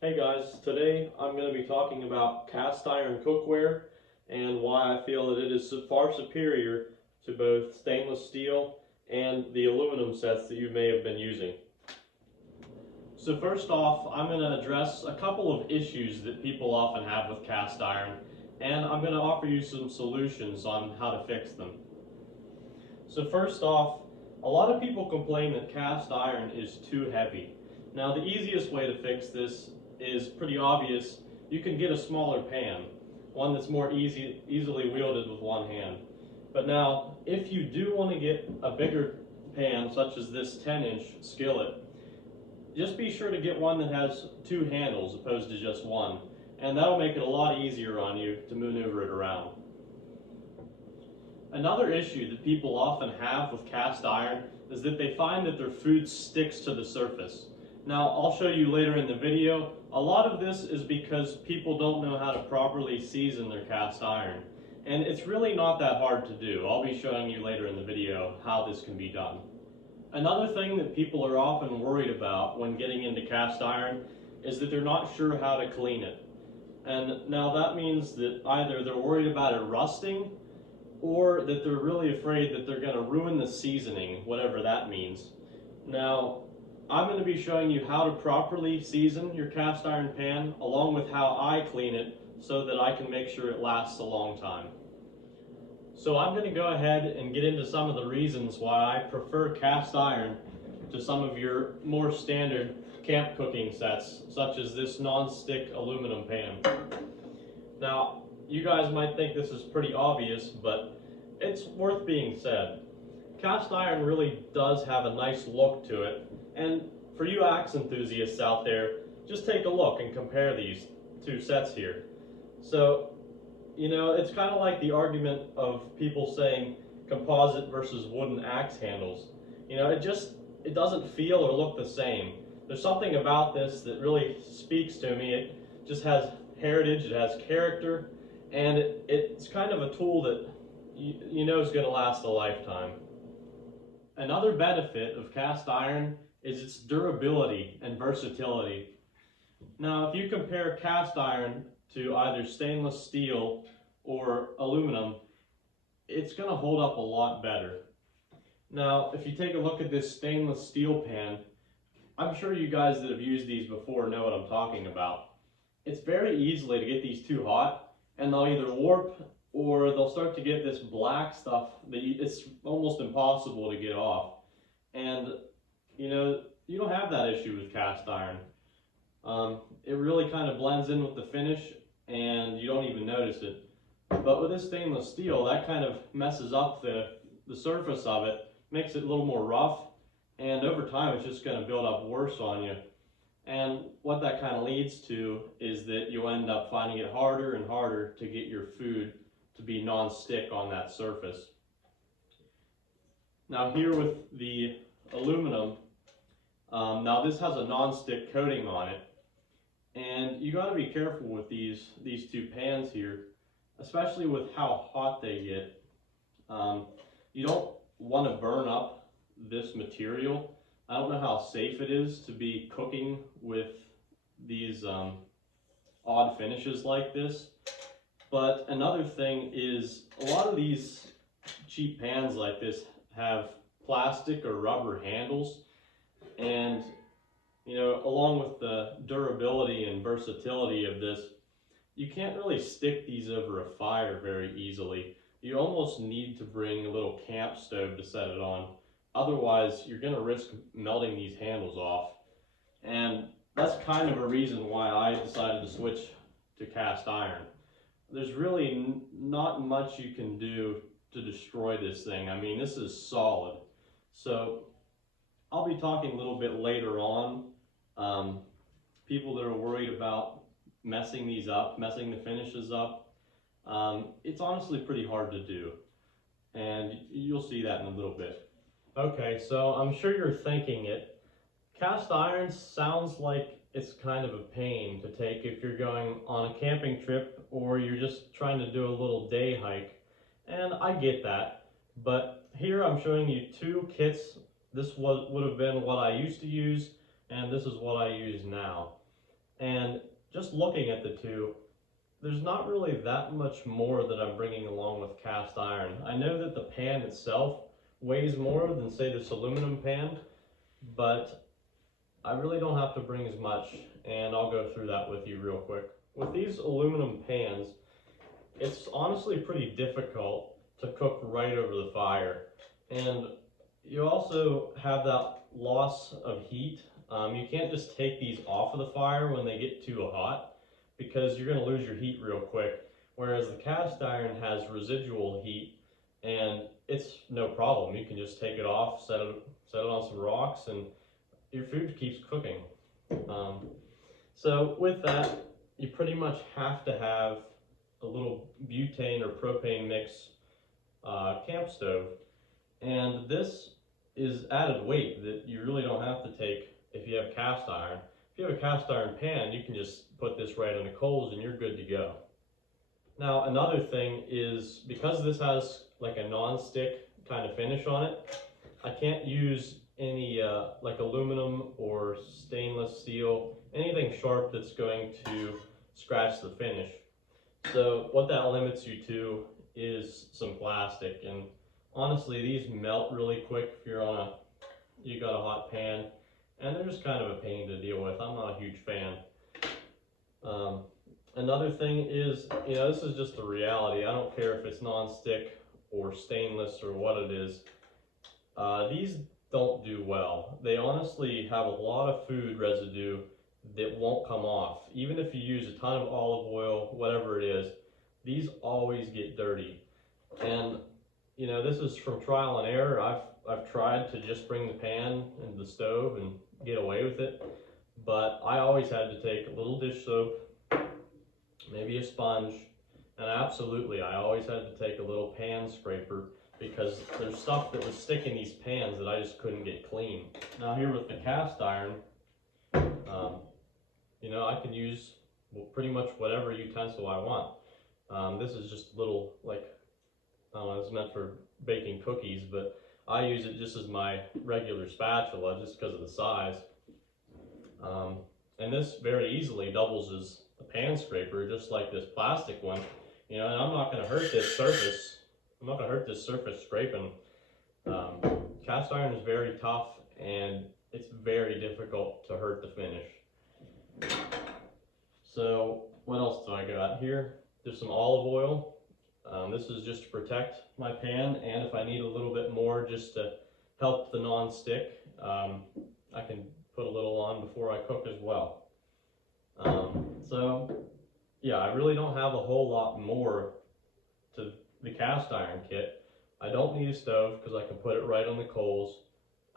Hey guys, today I'm going to be talking about cast iron cookware and why I feel that it is far superior to both stainless steel and the aluminum sets that you may have been using. So first off, I'm going to address a couple of issues that people often have with cast iron, and I'm going to offer you some solutions on how to fix them. So first off, a lot of people complain that cast iron is too heavy. Now the easiest way to fix this is pretty obvious. You can get a smaller pan, one that's more easily wielded with one hand. But now, if you do want to get a bigger pan, such as this 10-inch skillet, just be sure to get one that has two handles opposed to just one, and that'll make it a lot easier on you to maneuver it around. Another issue that people often have with cast iron is that they find that their food sticks to the surface. Now, I'll show you later in the video, a lot of this is because people don't know how to properly season their cast iron. And it's really not that hard to do. I'll be showing you later in the video how this can be done. Another thing that people are often worried about when getting into cast iron is that they're not sure how to clean it. And now that means that either they're worried about it rusting, or that they're really afraid that they're going to ruin the seasoning, whatever that means. Now, I'm going to be showing you how to properly season your cast iron pan, along with how I clean it so that I can make sure it lasts a long time. So I'm going to go ahead and get into some of the reasons why I prefer cast iron to some of your more standard camp cooking sets, such as this non-stick aluminum pan. Now, you guys might think this is pretty obvious, but it's worth being said. Cast iron really does have a nice look to it, and for you axe enthusiasts out there, just take a look and compare these two sets here. So, it's kind of like the argument of people saying composite versus wooden axe handles. It doesn't feel or look the same. There's something about this that really speaks to me. It just has heritage, it has character, and it's kind of a tool that you know is going to last a lifetime. Another benefit of cast iron is its durability and versatility. Now, if you compare cast iron to either stainless steel or aluminum, it's going to hold up a lot better. Now, if you take a look at this stainless steel pan, I'm sure you guys that have used these before know what I'm talking about. It's very easily to get these too hot, and they'll either warp or they'll start to get this black stuff that it's almost impossible to get off. And you don't have that issue with cast iron. It really kind of blends in with the finish and you don't even notice it. But with this stainless steel, that kind of messes up the surface of it, makes it a little more rough, and over time it's just going to build up worse on you. And what that kind of leads to is that you'll end up finding it harder and harder to get your food to be non-stick on that surface. Now here with the aluminum, now this has a non-stick coating on it, and you got to be careful with these two pans here, especially with how hot they get. You don't want to burn up this material. I don't know how safe it is to be cooking with these odd finishes like this. But another thing is a lot of these cheap pans like this have plastic or rubber handles, and along with the durability and versatility of this, you can't really stick these over a fire very easily. You almost need to bring a little camp stove to set it on. Otherwise, you're going to risk melting these handles off. And that's kind of a reason why I decided to switch to cast iron. There's really not much you can do to destroy this thing. I mean, this is solid. So I'll be talking a little bit later on. People that are worried about messing these up, messing the finishes up, it's honestly pretty hard to do. And you'll see that in a little bit. Okay, so I'm sure you're thinking it. Cast iron sounds like it's kind of a pain to take if you're going on a camping trip or you're just trying to do a little day hike. And I get that, but here I'm showing you two kits. This would have been what I used to use, and this is what I use now. And just looking at the two, there's not really that much more that I'm bringing along with cast iron. I know that the pan itself weighs more than, say, this aluminum pan, but I really don't have to bring as much, and I'll go through that with you real quick. With these aluminum pans, it's honestly pretty difficult to cook right over the fire, and you also have that loss of heat. You can't just take these off of the fire when they get too hot, because you're going to lose your heat real quick, whereas the cast iron has residual heat, and it's no problem. You can just take it off, set it on some rocks, and your food keeps cooking. So with that, you pretty much have to have a little butane or propane mix camp stove, and this is added weight that you really don't have to take if you have cast iron. If you have a cast iron pan, you can just put this right on the coals and you're good to go. Now another thing is, because this has like a non-stick kind of finish on it, I can't use any like aluminum or stainless steel, anything sharp that's going to scratch the finish. So what that limits you to is some plastic, and honestly these melt really quick if you got a hot pan, and they're just kind of a pain to deal with. I'm not a huge fan. Another thing is, this is just the reality. I don't care if it's non-stick or stainless or what it is. These don't do well. They honestly have a lot of food residue that won't come off. Even if you use a ton of olive oil, whatever it is, these always get dirty. And this is from trial and error. I've tried to just bring the pan into the stove and get away with it, but I always had to take a little dish soap, maybe a sponge, and absolutely I always had to take a little pan scraper, because there's stuff that would stick in these pans that I just couldn't get clean. Now here with the cast iron, I can use pretty much whatever utensil I want. This is just a little, like, I don't know, it's meant for baking cookies, but I use it just as my regular spatula just because of the size. And this very easily doubles as a pan scraper, just like this plastic one. And I'm not going to hurt this surface. I'm not going to hurt this surface scraping. Cast iron is very tough, and it's very difficult to hurt the finish. So what else do I got here? There's some olive oil. This is just to protect my pan, and if I need a little bit more just to help the non-stick, I can put a little on before I cook as well. So yeah, I really don't have a whole lot more to the cast iron kit. I don't need a stove because I can put it right on the coals.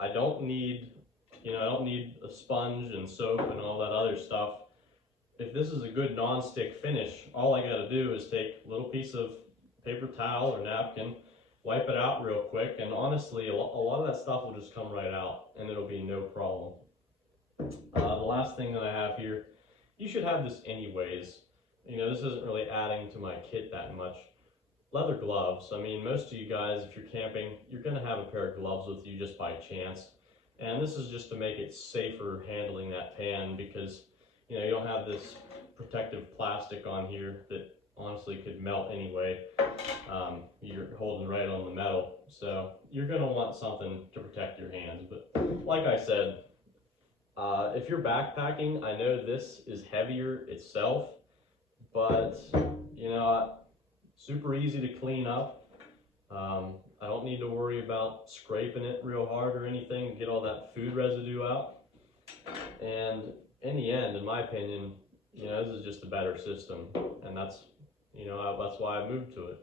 I don't need a sponge and soap and all that other stuff. If this is a good non-stick finish, all I got to do is take a little piece of paper towel or napkin, wipe it out real quick, and honestly a lot of that stuff will just come right out and it'll be no problem. The last thing that I have here, you should have this anyways. This isn't really adding to my kit that much. Leather gloves. I mean, most of you guys, if you're camping, you're going to have a pair of gloves with you just by chance. And this is just to make it safer handling that pan, because you don't have this protective plastic on here that honestly could melt anyway. You're holding right on the metal, so you're going to want something to protect your hands. But like I said, if you're backpacking, I know this is heavier itself, but super easy to clean up. I don't need to worry about scraping it real hard or anything to get all that food residue out. And in the end, in my opinion, this is just a better system, and that's why I moved to it.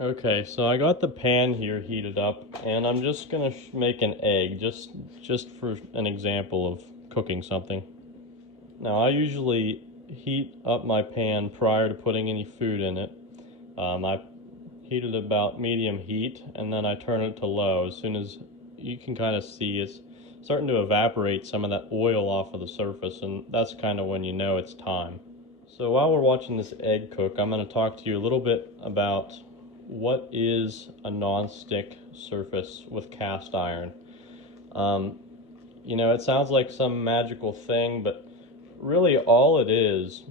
Okay, so I got the pan here heated up, and I'm just gonna make an egg, just for an example of cooking something. Now I usually heat up my pan prior to putting any food in it. I heat it about medium heat, and then I turn it to low. As soon as you can kind of see it's starting to evaporate some of that oil off of the surface, and that's kind of when you know it's time. So while we're watching this egg cook, I'm going to talk to you a little bit about what is a non-stick surface with cast iron. It sounds like some magical thing, but really all it is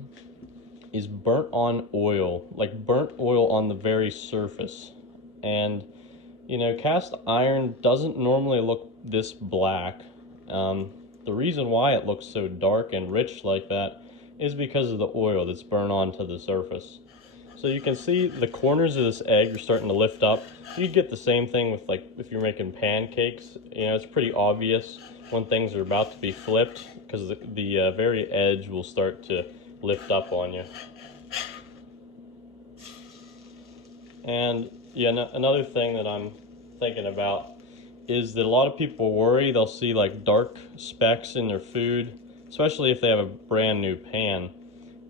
burnt on oil, like burnt oil on the very surface. And you know, cast iron doesn't normally look this black. The reason why it looks so dark and rich like that is because of the oil that's burned onto the surface. So you can see the corners of this egg are starting to lift up. You get the same thing with, like, if you're making pancakes. You know, it's pretty obvious when things are about to be flipped because the very edge will start to lift up on you. And yeah, another thing that I'm thinking about is that a lot of people worry they'll see like dark specks in their food, especially if they have a brand new pan.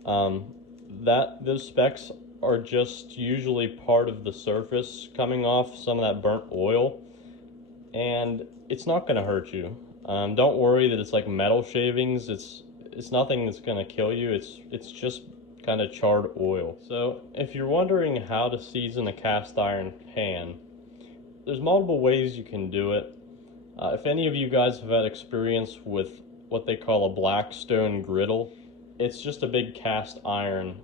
Those specks are just usually part of the surface coming off some of that burnt oil, and it's not going to hurt you. Don't worry that it's like metal shavings. It's nothing that's going to kill you. It's just kind of charred oil. So if you're wondering how to season a cast iron pan, there's multiple ways you can do it. If any of you guys have had experience with what they call a Blackstone griddle, it's just a big cast iron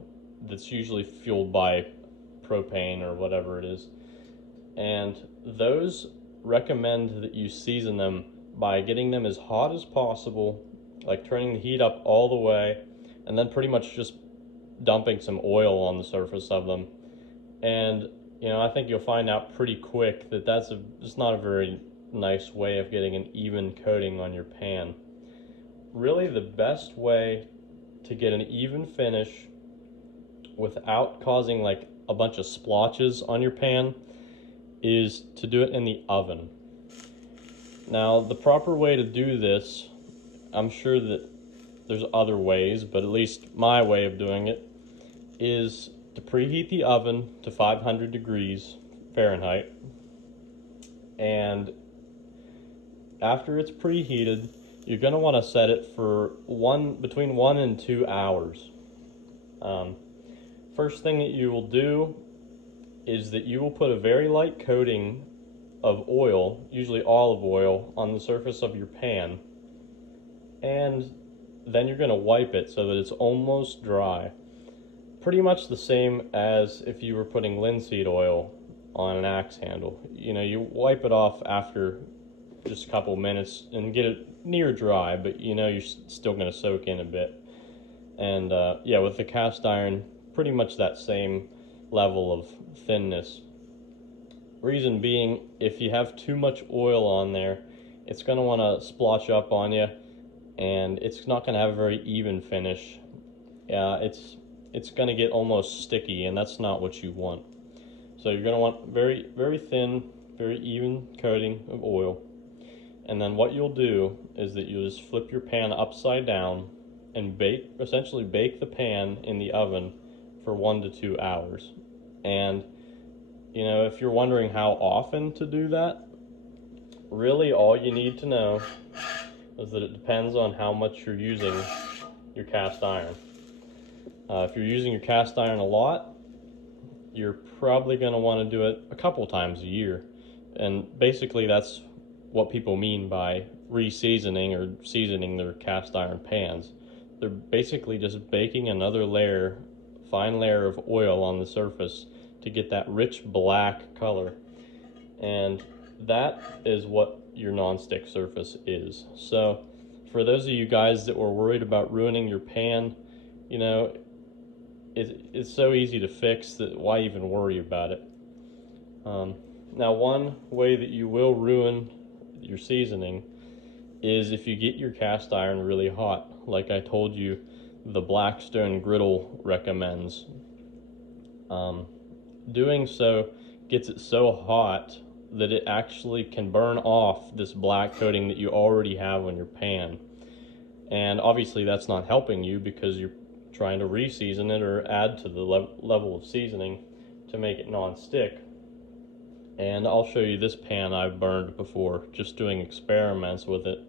that's usually fueled by propane or whatever it is. And those recommend that you season them by getting them as hot as possible, like turning the heat up all the way, and then pretty much just dumping some oil on the surface of them. And you know, I think you'll find out pretty quick that that's just not a very nice way of getting an even coating on your pan. Really, the best way to get an even finish without causing like a bunch of splotches on your pan is to do it in the oven. Now, the proper way to do this, I'm sure that there's other ways, but at least my way of doing it is to preheat the oven to 500 degrees Fahrenheit, and after it's preheated, you're going to want to set it for between 1 and 2 hours. First thing that you will do is that you will put a very light coating of oil, usually olive oil, on the surface of your pan, and then you're going to wipe it so that it's almost dry. Pretty much the same as if you were putting linseed oil on an axe handle. You know, you wipe it off after just a couple minutes and get it near dry, but you know you're still going to soak in a bit. And yeah, with the cast iron, pretty much that same level of thinness. Reason being, if you have too much oil on there, it's going to want to splotch up on you, and it's not going to have a very even finish. It's going to get almost sticky, and that's not what you want. So you're going to want very, very thin, very even coating of oil. And then what you'll do is that you'll just flip your pan upside down and essentially bake the pan in the oven for 1 to 2 hours. And you know, if you're wondering how often to do that, really all you need to know is that it depends on how much you're using your cast iron. If you're using your cast iron a lot, you're probably going to want to do it a couple times a year. And basically that's what people mean by re-seasoning or seasoning their cast iron pans. They're basically just baking another layer, fine layer of oil on the surface to get that rich black color. And that is what your non-stick surface is. So for those of you guys that were worried about ruining your pan, you know, it's so easy to fix that why even worry about it. Now, one way that you will ruin your seasoning is if you get your cast iron really hot. Like I told you, the Blackstone griddle recommends. Doing so gets it so hot that it actually can burn off this black coating that you already have on your pan. And obviously that's not helping you because you're trying to re-season it or add to the level of seasoning to make it non-stick. And I'll show you this pan I've burned before, just doing experiments with it,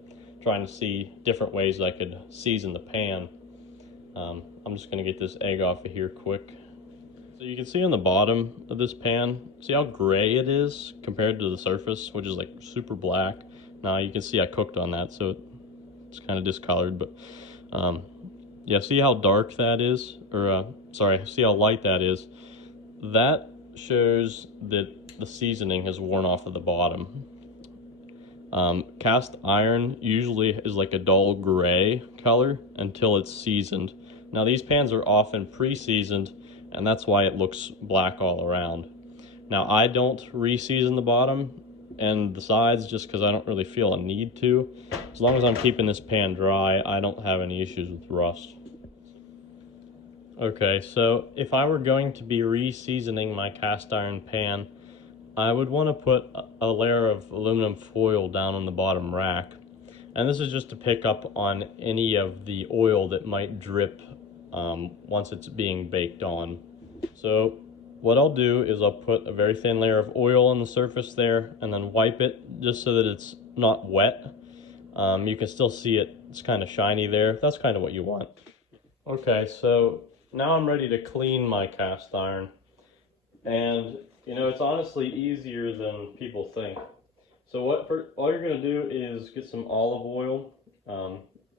trying to see different ways I could season the pan. I'm just going to get this egg off of here quick. So you can see on the bottom of this pan, see how gray it is compared to the surface, which is like super black. Now you can see I cooked on that, so it's kind of discolored, but Yeah, see how dark that is? Or, sorry, see how light that is? That shows that the seasoning has worn off of the bottom. Cast iron usually is like a dull gray color until it's seasoned. Now these pans are often pre-seasoned, and that's why it looks black all around. Now I don't re-season the bottom and the sides just because I don't really feel a need to. As long as I'm keeping this pan dry, I don't have any issues with rust. Okay, so if I were going to be re-seasoning my cast iron pan, I would want to put a layer of aluminum foil down on the bottom rack. And this is just to pick up on any of the oil that might drip once it's being baked on. So what I'll do is I'll put a very thin layer of oil on the surface there and then wipe it just so that it's not wet. You can still see it's kind of shiny there. That's kind of what you want. Okay, so now I'm ready to clean my cast iron. And you know, it's honestly easier than people think. So all you're going to do is get some olive oil.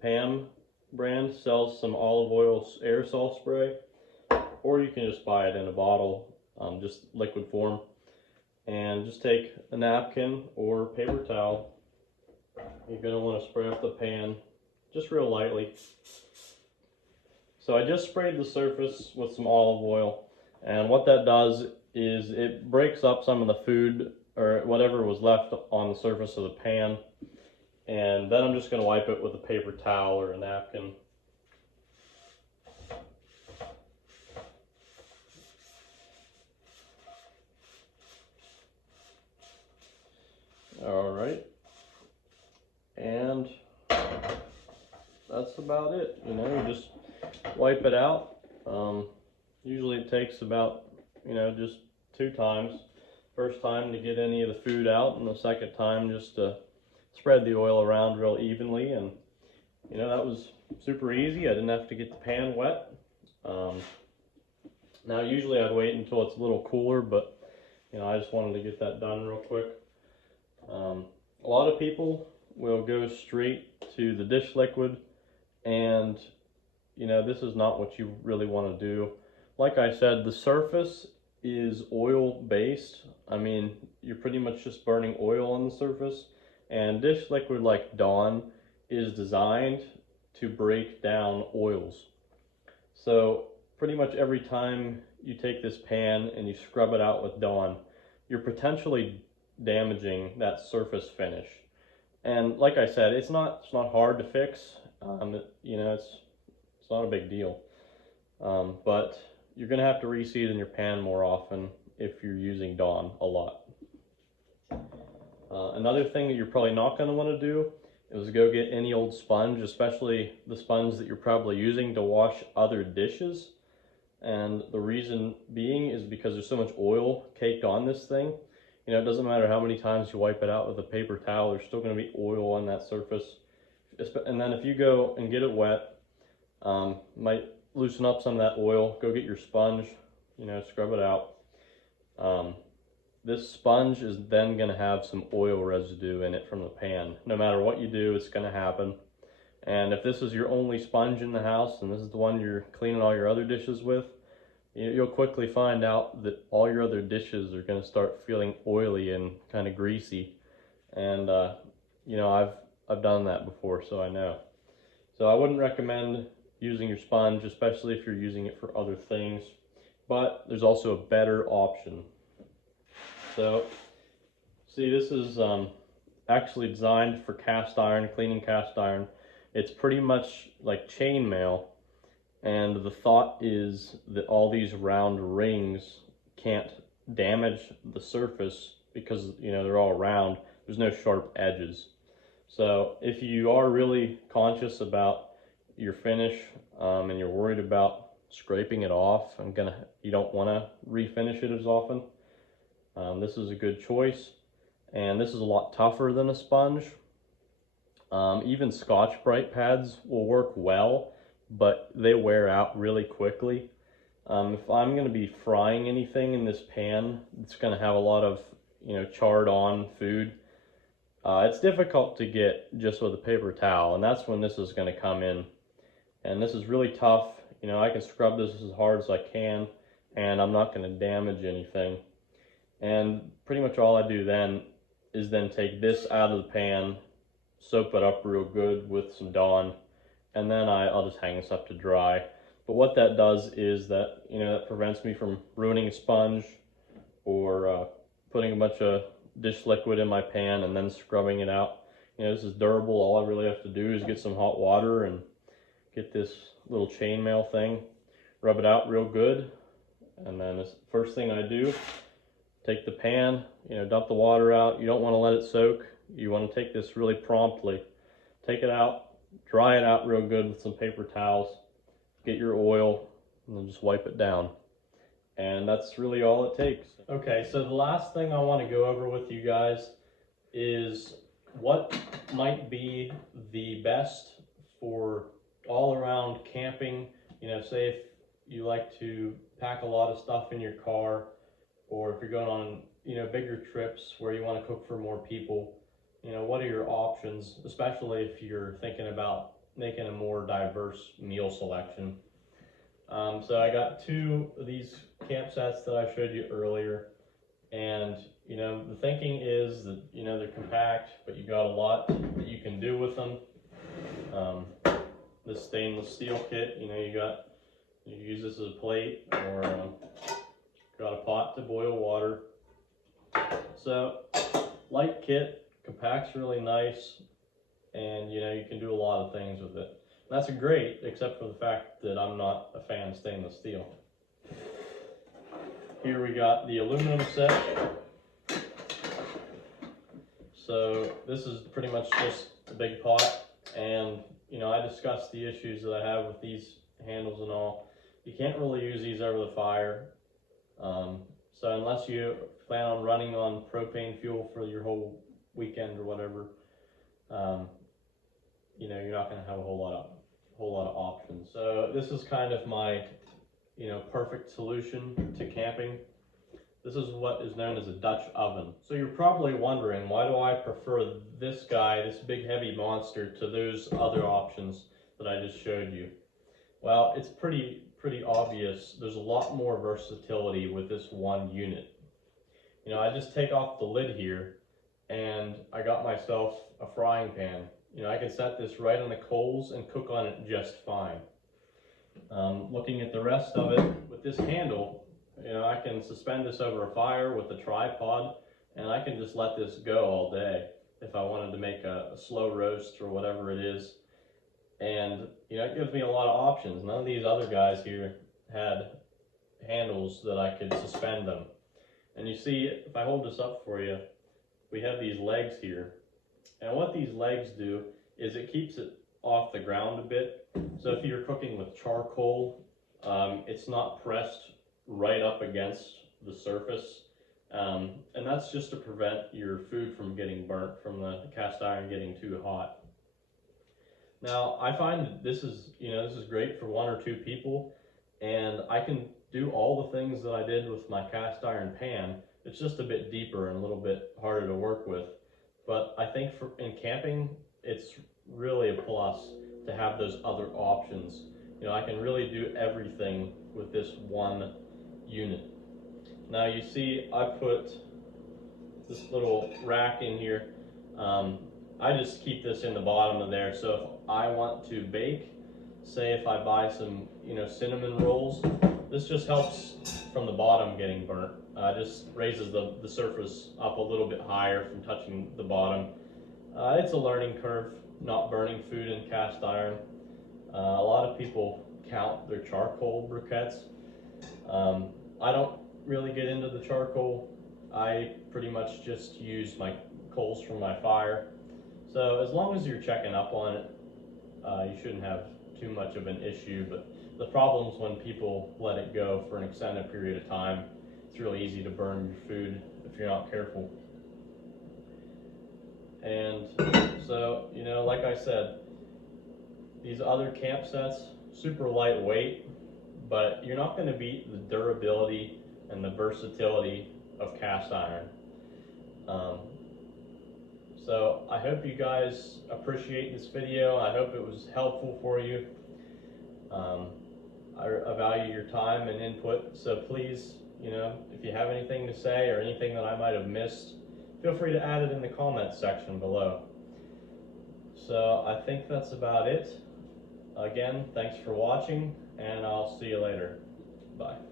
Pam brand sells some olive oil aerosol spray, or you can just buy it in a bottle, just liquid form. And just take a napkin or paper towel. You're going to want to spray off the pan just real lightly. So I just sprayed the surface with some olive oil, and what that does is it breaks up some of the food or whatever was left on the surface of the pan, and then I'm just going to wipe it with a paper towel or a napkin. All right, and that's about it. You know, you just wipe it out. Usually it takes about, you know, just 2 times. First time to get any of the food out, and the second time just to spread the oil around real evenly. And you know, that was super easy. I didn't have to get the pan wet. Now usually I'd wait until it's a little cooler, but you know, I just wanted to get that done real quick. A lot of people will go straight to the dish liquid, and you know, this is not what you really want to do. Like I said, the surface is oil based. I mean, you're pretty much just burning oil on the surface, and dish liquid like Dawn is designed to break down oils. So pretty much every time you take this pan and you scrub it out with Dawn, you're potentially damaging that surface finish. And like I said, it's not hard to fix. You know, it's not a big deal. But you're going to have to reseason your pan more often if you're using Dawn a lot. Another thing that you're probably not going to want to do is go get any old sponge, especially the sponge that you're probably using to wash other dishes. And the reason being is because there's so much oil caked on this thing. You know, it doesn't matter how many times you wipe it out with a paper towel, there's still going to be oil on that surface. And then if you go and get it wet, might loosen up some of that oil. Go get your sponge, you know, scrub it out. This sponge is then going to have some oil residue in it from the pan. No matter what you do, it's going to happen. And if this is your only sponge in the house and this is the one you're cleaning all your other dishes with, you'll quickly find out that all your other dishes are going to start feeling oily and kind of greasy. And you know, I've done that before, so I know. So I wouldn't recommend using your sponge, especially if you're using it for other things. But there's also a better option. So, see, this is actually designed for cast iron, cleaning cast iron. It's pretty much like chainmail, and the thought is that all these round rings can't damage the surface because, you know, they're all round. There's no sharp edges. So if you are really conscious about your finish and you're worried about scraping it off, you don't want to refinish it as often, this is a good choice. And this is a lot tougher than a sponge. Even Scotch-Brite pads will work well, but they wear out really quickly. If I'm going to be frying anything in this pan, it's going to have a lot of, you know, charred on food. It's difficult to get just with a paper towel, and that's when this is going to come in. And this is really tough. You know, I can scrub this as hard as I can, and I'm not going to damage anything. And pretty much all I do then is then take this out of the pan, soap it up real good with some Dawn, and then I'll just hang this up to dry. But what that does is that, you know, that prevents me from ruining a sponge or putting a bunch of dish liquid in my pan and then scrubbing it out. You know, this is durable. All I really have to do is get some hot water and get this little chainmail thing, rub it out real good, and then the first thing I do, take the pan, you know, dump the water out. You don't want to let it soak. You want to take this really promptly. Take it out, dry it out real good with some paper towels, get your oil, and then just wipe it down. And that's really all it takes. Okay, so the last thing I want to go over with you guys is what might be the best for all around camping. You know, say if you like to pack a lot of stuff in your car, or if you're going on, you know, bigger trips where you want to cook for more people, you know, what are your options, especially if you're thinking about making a more diverse meal selection. So I got two of these camp sets that I showed you earlier, and you know, the thinking is that, you know, they're compact, but you got a lot that you can do with them. This stainless steel kit, you know, you use this as a plate, or got a pot to boil water. So light kit, compact's really nice, and you know, you can do a lot of things with it. That's great, except for the fact that I'm not a fan of stainless steel. Here we got the aluminum set. So this is pretty much just a big pot, and you know, I discussed the issues that I have with these handles and all. You can't really use these over the fire. So unless you plan on running on propane fuel for your whole weekend or whatever, you know, you're not going to have a whole lot of options. So this is kind of my, you know, perfect solution to camping. This is what is known as a Dutch oven. So you're probably wondering, why do I prefer this guy, this big heavy monster, to those other options that I just showed you? Well, it's pretty obvious. There's a lot more versatility with this one unit. You know, I just take off the lid here, and I got myself a frying pan. You know, I can set this right on the coals and cook on it just fine. Looking at the rest of it, with this handle, you know, I can suspend this over a fire with a tripod, and I can just let this go all day if I wanted to make a slow roast or whatever it is. And you know, it gives me a lot of options. None of these other guys here had handles that I could suspend them. And you see, if I hold this up for you, we have these legs here. And what these legs do is it keeps it off the ground a bit. So if you're cooking with charcoal, it's not pressed right up against the surface. And that's just to prevent your food from getting burnt from the cast iron getting too hot. Now, I find that this is great for one or two people, and I can do all the things that I did with my cast iron pan. It's just a bit deeper and a little bit harder to work with. But I think in camping, it's really a plus to have those other options. You know, I can really do everything with this one unit. Now you see, I put this little rack in here. I just keep this in the bottom of there, so if I want to bake, say if I buy some, you know, cinnamon rolls, this just helps from the bottom getting burnt. Just raises the surface up a little bit higher from touching the bottom. It's a learning curve, not burning food in cast iron. A lot of people count their charcoal briquettes. I don't really get into the charcoal. I pretty much just use my coals from my fire. So as long as you're checking up on it, you shouldn't have too much of an issue. But the problem is when people let it go for an extended period of time. It's really easy to burn your food if you're not careful. And so, you know, like I said, these other camp sets, super lightweight, but you're not going to beat the durability and the versatility of cast iron. So I hope you guys appreciate this video. I hope it was helpful for you. I value your time and input, so please, if you have anything to say or anything that I might have missed, feel free to add it in the comments section below. So I think that's about it. Again, thanks for watching, and I'll see you later. Bye.